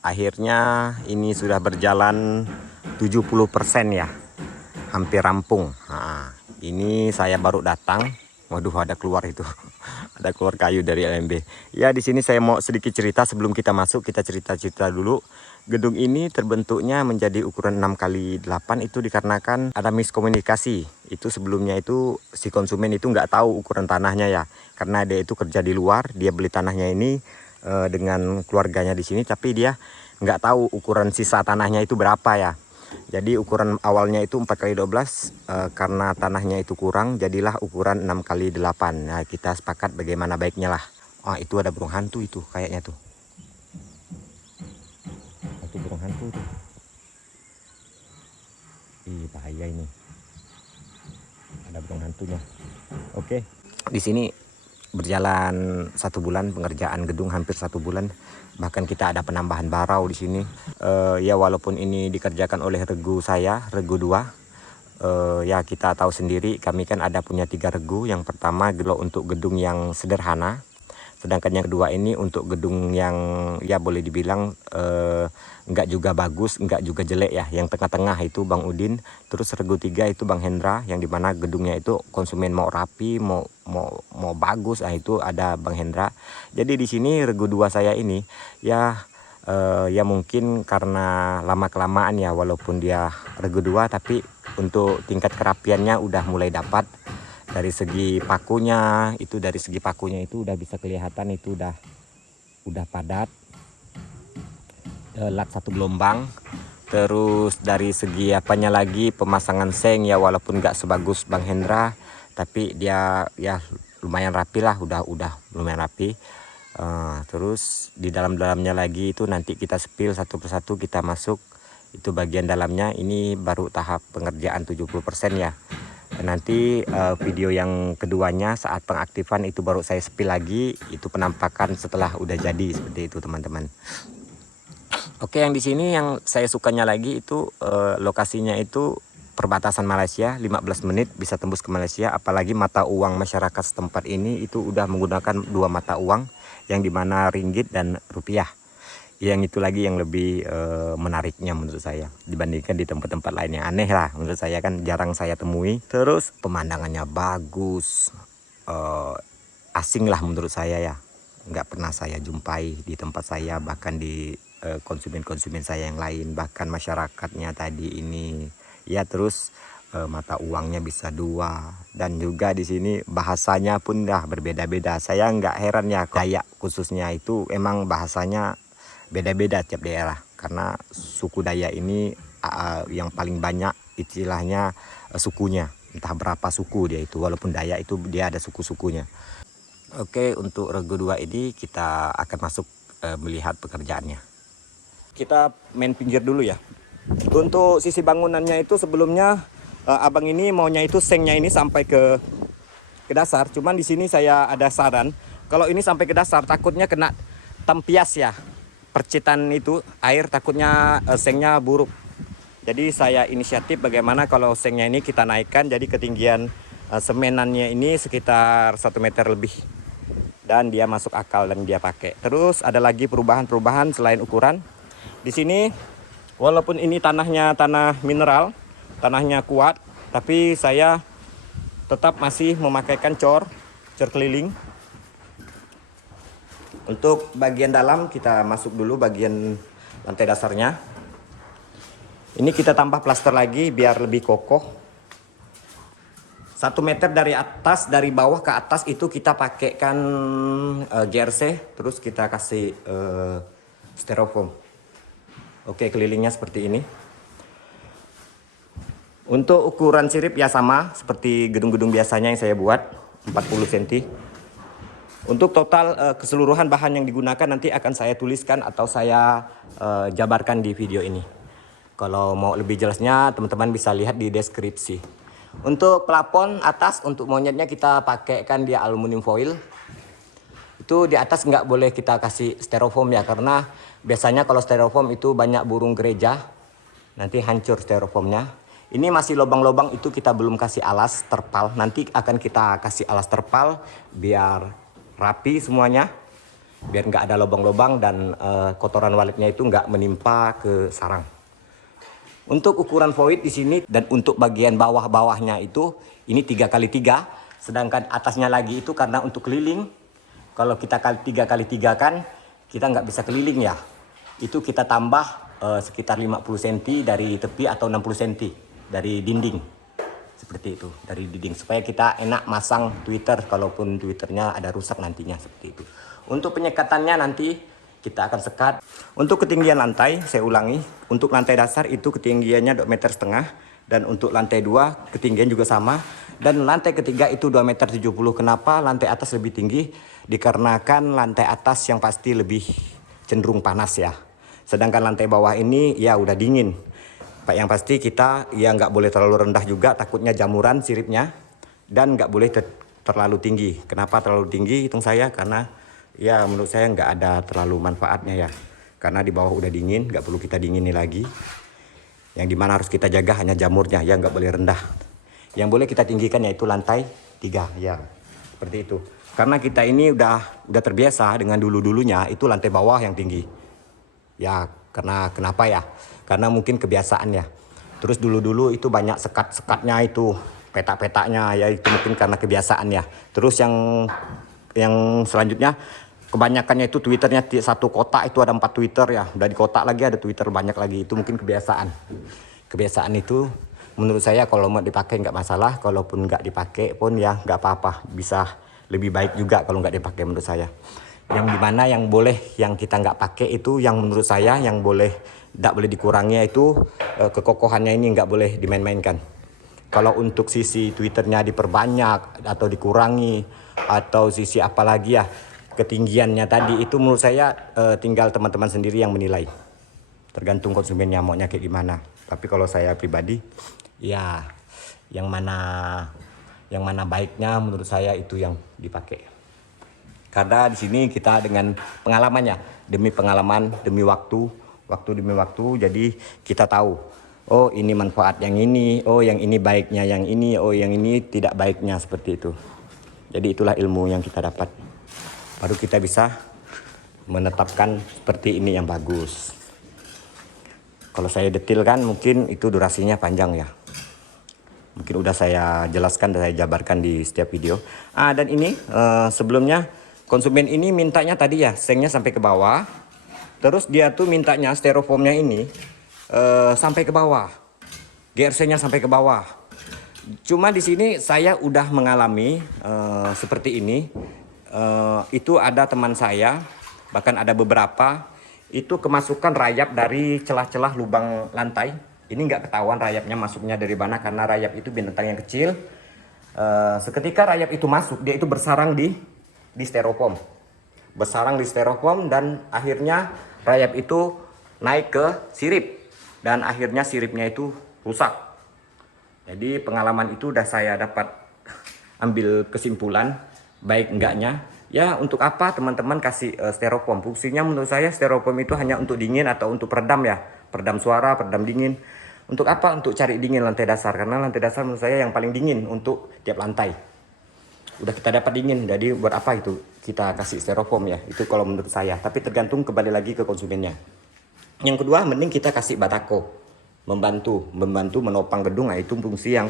akhirnya ini sudah berjalan 70% ya, hampir rampung. Nah, ini saya baru datang. Waduh, ada keluar itu. Ada keluar kayu dari LMB. Ya, di sini saya mau sedikit cerita sebelum kita masuk, kita cerita-cerita dulu. Gedung ini terbentuknya menjadi ukuran 6 kali 8 itu dikarenakan ada miskomunikasi. Itu sebelumnya itu si konsumen itu nggak tahu ukuran tanahnya ya. Karena dia itu kerja di luar, dia beli tanahnya ini dengan keluarganya di sini, tapi dia nggak tahu ukuran sisa tanahnya itu berapa ya. Jadi ukuran awalnya itu 4 kali 12, karena tanahnya itu kurang, jadilah ukuran 6 kali 8. Nah, kita sepakat bagaimana baiknya lah. Ah, itu ada burung hantu itu kayaknya tuh. Itu burung hantu tuh. Ih, bahaya ini. Ada burung hantunya. Oke. Di sini berjalan 1 bulan pengerjaan gedung, hampir 1 bulan. Bahkan kita ada penambahan barau di sini. Ya walaupun ini dikerjakan oleh regu saya, regu 2. Ya kita tahu sendiri, kami kan ada punya 3 regu. Yang pertama untuk gedung yang sederhana. Sedangkan yang kedua ini untuk gedung yang ya boleh dibilang enggak juga bagus, enggak juga jelek ya. Yang tengah-tengah itu Bang Udin. Terus regu 3 itu Bang Hendra, yang dimana gedungnya itu konsumen mau rapi, mau bagus. Nah, itu ada Bang Hendra. Jadi di sini regu 2 saya ini ya ya mungkin karena lama-kelamaan ya, walaupun dia regu 2 tapi untuk tingkat kerapiannya udah mulai dapat. Dari segi pakunya itu udah bisa kelihatan, itu udah padat, lat 1 gelombang. Terus dari segi apanya lagi, pemasangan seng ya walaupun nggak sebagus Bang Hendra, tapi dia ya lumayan rapi lah, udah lumayan rapi. Terus di dalamnya lagi itu nanti kita spill satu persatu, kita masuk itu bagian dalamnya. Ini baru tahap pengerjaan 70% ya. Nanti video yang keduanya saat pengaktifan itu baru saya spill lagi, itu penampakan setelah udah jadi seperti itu teman-teman. Oke, yang di sini yang saya sukanya lagi itu lokasinya itu perbatasan Malaysia, 15 menit bisa tembus ke Malaysia. Apalagi mata uang masyarakat setempat ini itu udah menggunakan 2 mata uang, yang dimana ringgit dan rupiah. Yang itu lagi yang lebih menariknya menurut saya dibandingkan di tempat-tempat lain yang aneh lah, menurut saya kan jarang saya temui. Terus pemandangannya bagus, asing lah menurut saya ya, nggak pernah saya jumpai di tempat saya, bahkan di konsumen-konsumen saya yang lain, bahkan masyarakatnya tadi ini ya. Terus mata uangnya bisa 2, dan juga di sini bahasanya pun dah berbeda-beda. Saya nggak heran ya, Dayak khususnya itu emang bahasanya beda-beda tiap daerah, karena suku Dayak ini yang paling banyak istilahnya sukunya, entah berapa suku dia itu, walaupun Dayak itu dia ada suku-sukunya. Oke, untuk regu 2 ini kita akan masuk melihat pekerjaannya. Kita main pinggir dulu ya. Untuk sisi bangunannya itu sebelumnya abang ini maunya itu sengnya ini sampai ke dasar, cuman di sini saya ada saran, kalau ini sampai ke dasar takutnya kena tempias ya, percitan itu air, takutnya sengnya buruk. Jadi saya inisiatif bagaimana kalau sengnya ini kita naikkan, jadi ketinggian semenannya ini sekitar 1 meter lebih, dan dia masuk akal dan dia pakai. Terus ada lagi perubahan selain ukuran. Di sini walaupun ini tanahnya tanah mineral, tanahnya kuat, tapi saya tetap masih memakaikan cor keliling. Untuk bagian dalam kita masuk dulu bagian lantai dasarnya. Ini kita tambah plaster lagi biar lebih kokoh. 1 meter dari atas, dari bawah ke atas itu kita pakaikan GRC, terus kita kasih styrofoam. Oke, kelilingnya seperti ini. Untuk ukuran sirip ya sama seperti gedung-gedung biasanya yang saya buat, 40 cm. Untuk total keseluruhan bahan yang digunakan nanti akan saya tuliskan atau saya jabarkan di video ini. Kalau mau lebih jelasnya teman-teman bisa lihat di deskripsi. Untuk plafon atas, untuk monyetnya kita pakaikan dia aluminium foil. Itu di atas nggak boleh kita kasih styrofoam ya, karena biasanya kalau styrofoam itu banyak burung gereja, nanti hancur styrofoamnya. Ini masih lubang-lubang, itu kita belum kasih alas terpal, nanti akan kita kasih alas terpal biar rapi semuanya. biar nggak ada lubang-lubang dan kotoran waletnya itu nggak menimpa ke sarang. Untuk ukuran void di sini dan untuk bagian bawah-bawahnya itu ini 3x3, sedangkan atasnya lagi itu karena untuk keliling. Kalau kita 3x3 kan kita nggak bisa keliling ya. Itu kita tambah sekitar 50 cm dari tepi atau 60 cm dari dinding. Seperti itu, dari dinding supaya kita enak masang Twitter kalaupun Twitternya ada rusak nantinya, seperti itu. Untuk penyekatannya nanti kita akan sekat. Untuk ketinggian lantai, saya ulangi, untuk lantai dasar itu ketinggiannya 2,5 meter, dan untuk lantai 2 ketinggian juga sama, dan lantai ketiga itu 2,70 meter. Kenapa lantai atas lebih tinggi? Dikarenakan lantai atas yang pasti lebih cenderung panas ya, sedangkan lantai bawah ini ya udah dingin. Pak, yang pasti kita ya nggak boleh terlalu rendah juga, takutnya jamuran siripnya, dan nggak boleh terlalu tinggi. Kenapa terlalu tinggi? Hitung saya karena ya menurut saya nggak ada terlalu manfaatnya ya, karena di bawah udah dingin, nggak perlu kita dingini lagi. Yang dimana harus kita jaga hanya jamurnya ya, nggak boleh rendah. Yang boleh kita tinggikan yaitu lantai 3 ya, seperti itu. Karena kita ini udah terbiasa dengan dulunya itu lantai bawah yang tinggi ya. Karena kenapa ya? Karena mungkin kebiasaan ya. Terus dulu itu banyak sekat-sekatnya itu, petak-petaknya ya, itu mungkin karena kebiasaan ya. Terus yang selanjutnya kebanyakannya itu Twitternya satu kotak itu ada 4 Twitter ya. Udah di kotak lagi ada Twitter banyak lagi, itu mungkin kebiasaan. Kebiasaan itu menurut saya kalau mau dipakai nggak masalah, kalaupun nggak dipakai pun ya nggak apa-apa, bisa lebih baik juga kalau nggak dipakai menurut saya. Yang dimana yang boleh yang kita nggak pakai itu, yang menurut saya yang boleh nggak boleh dikurangi itu kekokohannya ini nggak boleh dimain-mainkan. Kalau untuk sisi Twitternya diperbanyak atau dikurangi atau sisi apalagi ya ketinggiannya tadi, itu menurut saya tinggal teman-teman sendiri yang menilai, tergantung konsumennya maunya kayak gimana. Tapi kalau saya pribadi ya yang mana baiknya menurut saya itu yang dipakai. Karena di sini kita dengan pengalamannya, demi pengalaman, demi waktu demi waktu, jadi kita tahu, oh ini manfaat yang ini, oh yang ini baiknya yang ini, oh yang ini tidak baiknya, seperti itu. Jadi itulah ilmu yang kita dapat. Baru kita bisa menetapkan seperti ini yang bagus. Kalau saya detilkan mungkin itu durasinya panjang ya. Mungkin udah saya jelaskan dan saya jabarkan di setiap video. Dan ini sebelumnya konsumen ini mintanya tadi ya sengnya sampai ke bawah. Terus dia tuh mintanya styrofoamnya ini sampai ke bawah. GRC-nya sampai ke bawah. Cuma di sini saya udah mengalami seperti ini. Itu ada teman saya, bahkan ada beberapa itu kemasukan rayap dari celah-celah lubang lantai. Ini nggak ketahuan rayapnya masuknya dari mana, karena rayap itu binatang yang kecil. Seketika rayap itu masuk, dia itu bersarang di styrofoam, dan akhirnya rayap itu naik ke sirip dan akhirnya siripnya itu rusak. Jadi pengalaman itu udah saya dapat ambil kesimpulan baik enggaknya ya. Untuk apa teman-teman kasih styrofoam? Fungsinya menurut saya styrofoam itu hanya untuk dingin atau untuk peredam ya, peredam suara, peredam dingin. Untuk apa? Untuk cari dingin lantai dasar, karena lantai dasar menurut saya yang paling dingin untuk tiap lantai. Udah kita dapat dingin, jadi buat apa itu kita kasih styrofoam ya? Itu kalau menurut saya, tapi tergantung kembali lagi ke konsumennya. Yang kedua, mending kita kasih batako, membantu menopang gedung. Nah, itu fungsi yang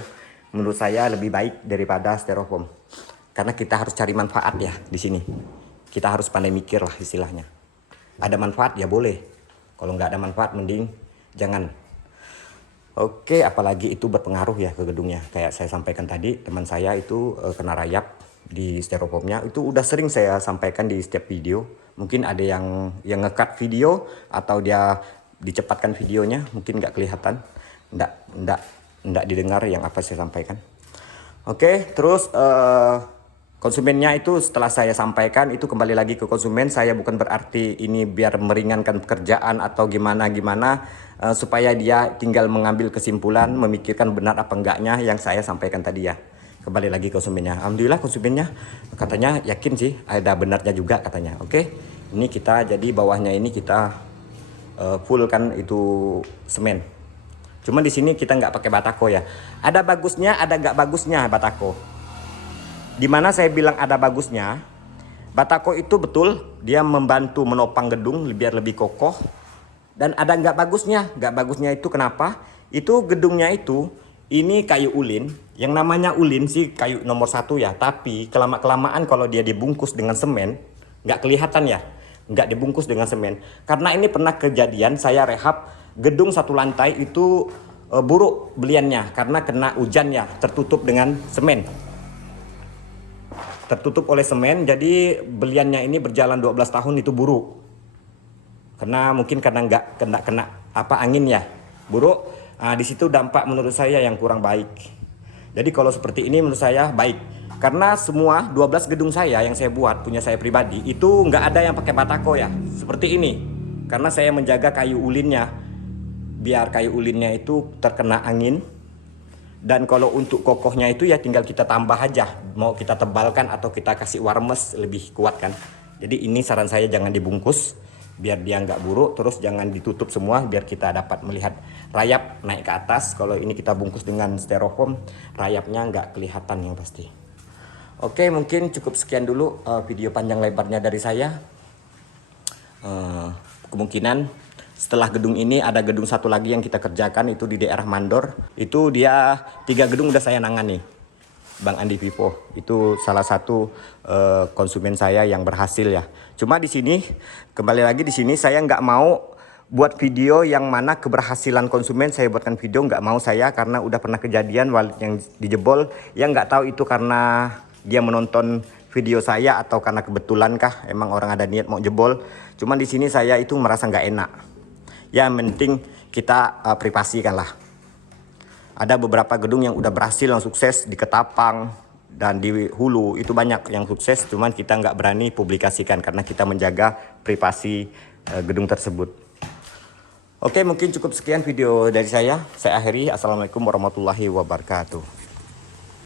menurut saya lebih baik daripada styrofoam. Karena kita harus cari manfaat ya di sini. Kita harus pandai mikir lah istilahnya. Ada manfaat ya boleh, kalau nggak ada manfaat mending jangan. Oke, apalagi itu berpengaruh ya ke gedungnya. Kayak saya sampaikan tadi, teman saya itu kena rayap di styrofoamnya. Itu udah sering saya sampaikan di setiap video. Mungkin ada yang nge-cut video atau dia dicepatkan videonya, mungkin nggak kelihatan, nggak didengar yang apa saya sampaikan. Oke, terus konsumennya itu setelah saya sampaikan itu kembali lagi ke konsumen. Saya bukan berarti ini biar meringankan pekerjaan atau gimana supaya dia tinggal mengambil kesimpulan, memikirkan benar apa enggaknya yang saya sampaikan tadi ya. Kembali lagi ke konsumennya. Alhamdulillah konsumennya katanya yakin sih, ada benarnya juga katanya. Oke, ini kita jadi bawahnya ini kita full kan itu semen. Cuma di sini kita nggak pakai batako ya. Ada bagusnya, ada nggak bagusnya batako. Dimana saya bilang ada bagusnya, batako itu betul dia membantu menopang gedung biar lebih kokoh. Dan ada nggak bagusnya. Nggak bagusnya itu kenapa? Itu gedungnya itu ini kayu ulin. Yang namanya ulin sih kayu nomor 1 ya. Tapi kelamaan kalau dia dibungkus dengan semen nggak kelihatan ya. Nggak dibungkus dengan semen. Karena ini pernah kejadian saya rehab gedung 1 lantai itu buruk beliannya karena kena hujan ya, tertutup dengan semen. Tertutup oleh semen, jadi beliannya ini berjalan 12 tahun itu buruk. Karena mungkin karena nggak kena angin ya, buruk. Nah, di situ dampak menurut saya yang kurang baik. Jadi kalau seperti ini menurut saya baik. Karena semua 12 gedung saya yang saya buat, punya saya pribadi, itu nggak ada yang pakai batako ya, seperti ini. Karena saya menjaga kayu ulinnya, biar kayu ulinnya itu terkena angin. Dan kalau untuk kokohnya itu ya tinggal kita tambah aja, mau kita tebalkan atau kita kasih warmes lebih kuat kan. Jadi ini saran saya jangan dibungkus, biar dia nggak buruk. Terus jangan ditutup semua, biar kita dapat melihat rayap naik ke atas. Kalau ini kita bungkus dengan styrofoam, rayapnya nggak kelihatan yang pasti. Oke, mungkin cukup sekian dulu video panjang lebarnya dari saya. Kemungkinan setelah gedung ini ada gedung 1 lagi yang kita kerjakan, itu di daerah Mandor. Itu dia 3 gedung udah saya nangani. Bang Andi Vivo itu salah satu konsumen saya yang berhasil ya. Cuma di sini kembali lagi, di sini saya nggak mau buat video yang mana keberhasilan konsumen saya buatkan video, nggak mau saya, karena udah pernah kejadian wallet yang dijebol. Yang nggak tahu itu karena dia menonton video saya atau karena kebetulan kah emang orang ada niat mau jebol. Cuman di sini saya itu merasa nggak enak. Ya penting kita privasikan lah. Ada beberapa gedung yang udah berhasil, yang sukses di Ketapang dan di Hulu, itu banyak yang sukses. Cuman kita nggak berani publikasikan karena kita menjaga privasi gedung tersebut. Oke, mungkin cukup sekian video dari saya. Saya akhiri. Assalamualaikum warahmatullahi wabarakatuh.